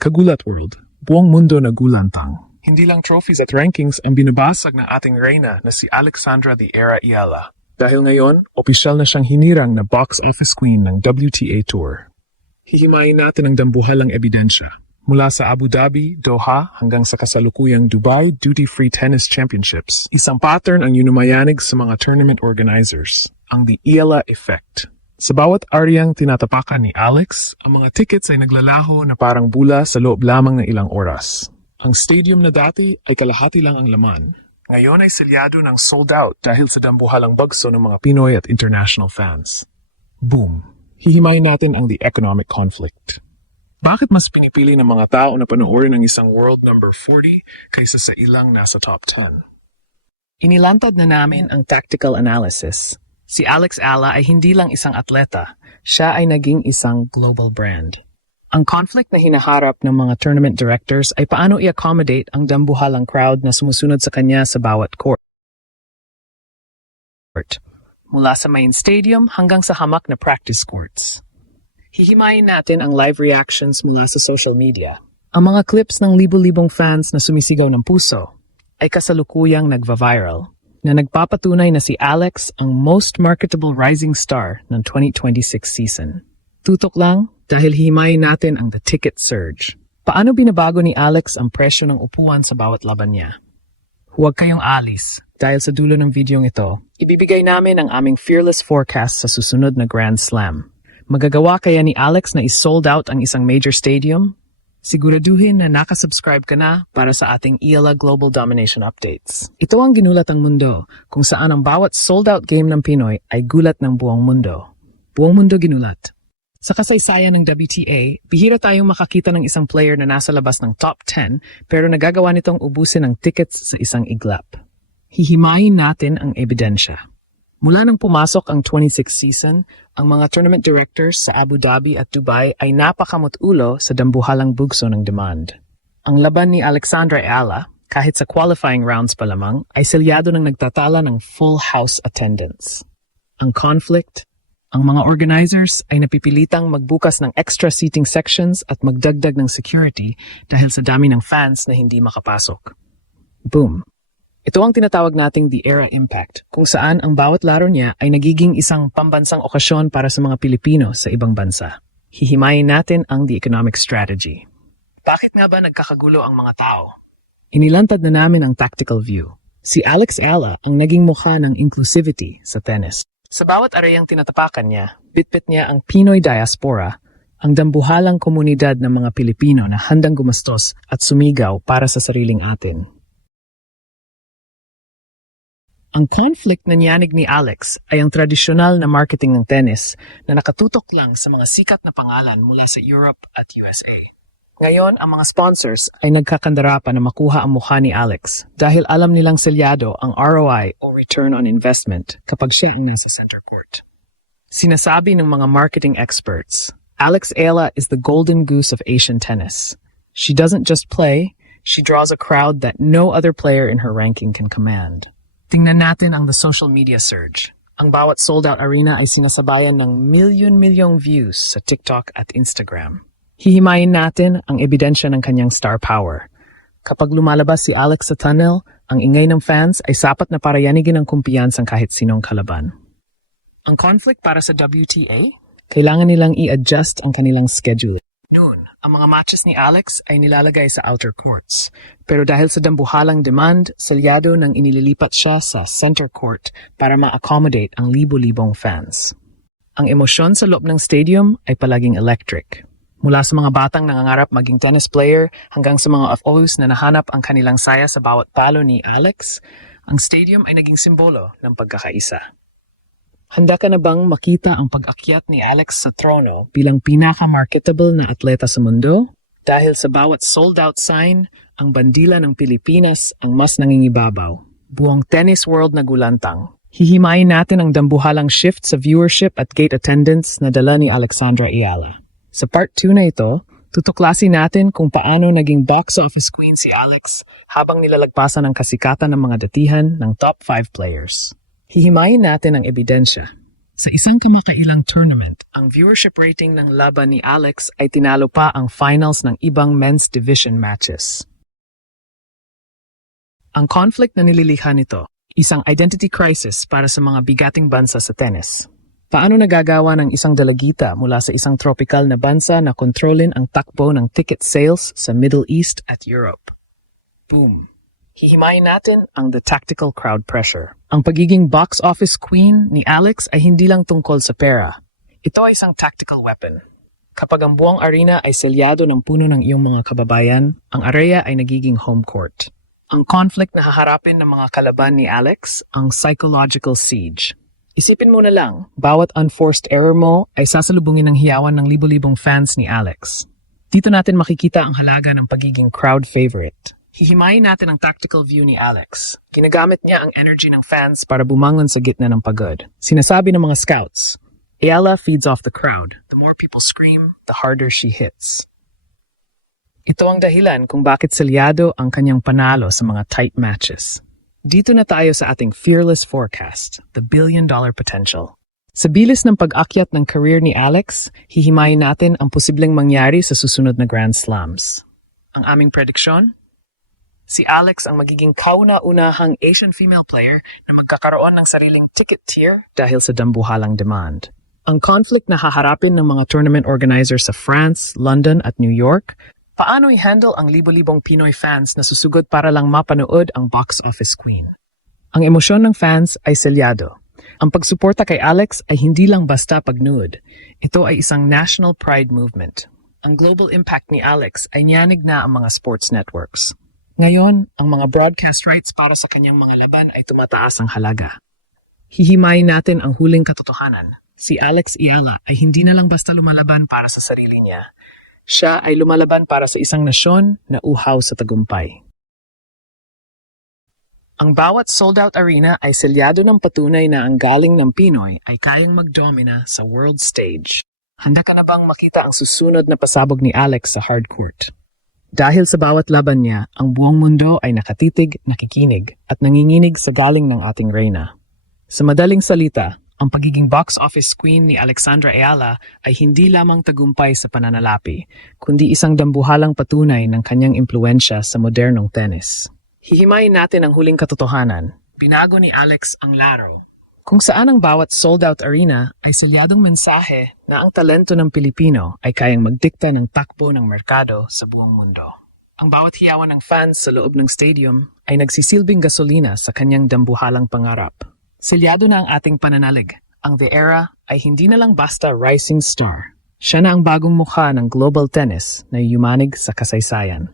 Kagulat World, buong mundo nagulantang. Hindi lang trophies at rankings ang binabasag ng ating reyna na si Alexandra the Era Ayala. Dahil ngayon, opisyal na siyang hinirang na box office queen ng WTA Tour. Hihimayin natin ang dambuhalang ebidensya. Mula sa Abu Dhabi, Doha, hanggang sa kasalukuyang Dubai Duty-Free Tennis Championships, isang pattern ang yunumayanig sa mga tournament organizers, ang The Ayala Effect. Sa bawat aryang tinatapakan ni Alex, ang mga tickets ay naglalaho na parang bula sa loob lamang ng ilang oras. Ang stadium na dati ay kalahati lang ang laman. Ngayon ay selyado ng sold out dahil sa dambuhalang bagso ng mga Pinoy at international fans. Boom! Hihimayin natin ang the economic conflict. Bakit mas pinipili ng mga tao na panoorin ang isang world number 40 kaysa sa ilang nasa top 10? Inilantad na namin ang tactical analysis. Si Alex Ayala ay hindi lang isang atleta, siya ay naging isang global brand. Ang conflict na hinaharap ng mga tournament directors ay paano i-accommodate ang dambuhalang crowd na sumusunod sa kanya sa bawat court. Mula sa main stadium hanggang sa hamak na practice courts. Hihimayin natin ang live reactions mula sa social media. Ang mga clips ng libo-libong fans na sumisigaw ng puso ay kasalukuyang nagva-viral na nagpapatunay na si Alex ang most marketable rising star ng 2026 season. Tutok lang dahil hihimayin natin ang the ticket surge. Paano binabago ni Alex ang presyo ng upuan sa bawat laban niya? Huwag kayong alis dahil sa dulo ng videong ito, ibibigay namin ang aming fearless forecast sa susunod na Grand Slam. Magagawa kaya ni Alex na is-sold out ang isang major stadium? Siguraduhin na nakasubscribe ka na para sa ating Ayala Global Domination Updates. Ito ang ginulat ang mundo, kung saan ang bawat sold-out game ng Pinoy ay gulat ng buong mundo. Buong mundo ginulat. Sa kasaysayan ng WTA, bihira tayong makakita ng isang player na nasa labas ng top 10 pero nagagawa nitong ubusin ang tickets sa isang iglap. Hihimayin natin ang ebidensya. Mula nang pumasok ang 26th season, ang mga tournament directors sa Abu Dhabi at Dubai ay napakamutulo sa dambuhalang bugso ng demand. Ang laban ni Alexandra Ayala, kahit sa qualifying rounds pa lamang, ay selyado ng nagtatala ng full house attendance. Ang conflict, ang mga organizers ay napipilitang magbukas ng extra seating sections at magdagdag ng security dahil sa dami ng fans na hindi makapasok. Boom! Ito ang tinatawag nating the Era Impact, kung saan ang bawat laro niya ay nagiging isang pambansang okasyon para sa mga Pilipino sa ibang bansa. Hihimayin natin ang the economic strategy. Bakit nga ba nagkakagulo ang mga tao? Inilantad na namin ang tactical view. Si Alex Ayala ang naging mukha ng inclusivity sa tennis. Sa bawat areyang tinatapakan niya, bitbit niya ang Pinoy diaspora, ang dambuhalang komunidad ng mga Pilipino na handang gumastos at sumigaw para sa sariling atin. Ang conflict na niyanig ni Alex ay ang tradisyonal na marketing ng tennis na nakatutok lang sa mga sikat na pangalan mula sa Europe at USA. Ngayon, ang mga sponsors ay nagkakandara pa na makuha ang mukha ni Alex dahil alam nilang selyado ang ROI o return on investment kapag siya ang nasa center court. Sinasabi ng mga marketing experts, Alex Ayala is the golden goose of Asian tennis. She doesn't just play, she draws a crowd that no other player in her ranking can command. Tingnan natin ang the social media surge. Ang bawat sold-out arena ay sinasabayan ng milyon-milyong views sa TikTok at Instagram. Hihimayin natin ang ebidensya ng kanyang star power. Kapag lumalabas si Alex sa tunnel, ang ingay ng fans ay sapat na para yanigin ang kumpiyansang kahit sinong kalaban. Ang conflict para sa WTA? Kailangan nilang i-adjust ang kanilang schedule. Noon, ang mga matches ni Alex ay nilalagay sa outer courts. Pero dahil sa dambuhalang demand, selyado nang inililipat siya sa center court para ma-accommodate ang libo-libong fans. Ang emosyon sa loob ng stadium ay palaging electric. Mula sa mga batang nangangarap maging tennis player hanggang sa mga FOs na nahanap ang kanilang saya sa bawat palo ni Alex, ang stadium ay naging simbolo ng pagkakaisa. Handa ka na bang makita ang pag-akyat ni Alex sa trono bilang pinaka-marketable na atleta sa mundo? Dahil sa bawat sold-out sign, ang bandila ng Pilipinas ang mas nangingibabaw. Buong tennis world na gulantang. Hihimayin natin ang dambuhalang shift sa viewership at gate attendance na dala ni Alexandra Ayala. Sa part 2 na ito, tutuklasin natin kung paano naging box office queen si Alex habang nilalagpasan ang kasikatan ng mga datihan ng top 5 players. Hihimayin natin ang ebidensya. Sa isang kamakailang tournament, ang viewership rating ng laban ni Alex ay tinalo pa ang finals ng ibang men's division matches. Ang conflict na nililikha nito, isang identity crisis para sa mga bigating bansa sa tennis. Paano nagagawa ng isang dalagita mula sa isang tropical na bansa na kontrolin ang takbo ng ticket sales sa Middle East at Europe? Boom! Hihimayin natin ang the tactical crowd pressure. Ang pagiging box office queen ni Alex ay hindi lang tungkol sa pera. Ito ay isang tactical weapon. Kapag ang buong arena ay selyado ng puno ng iyong mga kababayan, ang area ay nagiging home court. Ang conflict na haharapin ng mga kalaban ni Alex, ang psychological siege. Isipin mo na lang, bawat unforced error mo ay sasalubungin ng hiyawan ng libo-libong fans ni Alex. Dito natin makikita ang halaga ng pagiging crowd favorite. Hihimayin natin ang tactical view ni Alex. Ginagamit niya ang energy ng fans para bumangon sa gitna ng pagod. Sinasabi ng mga scouts, Ayala feeds off the crowd. The more people scream, the harder she hits. Ito ang dahilan kung bakit selyado ang kanyang panalo sa mga tight matches. Dito na tayo sa ating fearless forecast, the billion-dollar potential. Sa bilis ng pag-akyat ng career ni Alex, hihimayin natin ang posibleng mangyari sa susunod na Grand Slams. Ang aming prediksyon? Si Alex ang magiging kauna-unahang Asian female player na magkakaroon ng sariling ticket tier dahil sa dambuhalang demand. Ang conflict na haharapin ng mga tournament organizers sa France, London at New York, paano i-handle ang libo-libong Pinoy fans na susugod para lang mapanood ang box office queen? Ang emosyon ng fans ay selyado. Ang pagsuporta kay Alex ay hindi lang basta pagnood. Ito ay isang national pride movement. Ang global impact ni Alex ay niyanig na ang mga sports networks. Ngayon, ang mga broadcast rights para sa kanyang mga laban ay tumataas ang halaga. Hihimayin natin ang huling katotohanan. Si Alex Ayala ay hindi na lang basta lumalaban para sa sarili niya. Siya ay lumalaban para sa isang nasyon na uhaw sa tagumpay. Ang bawat sold-out arena ay selyado ng patunay na ang galing ng Pinoy ay kayang magdomina sa world stage. Handa ka na bang makita ang susunod na pasabog ni Alex sa hardcourt? Dahil sa bawat laban niya, ang buong mundo ay nakatitig, nakikinig, at nanginginig sa galing ng ating reyna. Sa madaling salita, ang pagiging box office queen ni Alexandra Ayala ay hindi lamang tagumpay sa pananalapi, kundi isang dambuhalang patunay ng kanyang impluensya sa modernong tennis. Hihimayin natin ang huling katotohanan. Binago ni Alex ang laro. Kung saan ang bawat sold-out arena ay selyadong mensahe na ang talento ng Pilipino ay kayang magdikta ng takbo ng merkado sa buong mundo. Ang bawat hiyawan ng fans sa loob ng stadium ay nagsisilbing gasolina sa kanyang dambuhalang pangarap. Selyado na ang ating pananalig. Ang The Era ay hindi na lang basta rising star. Siya na ang bagong mukha ng global tennis na yumanig sa kasaysayan.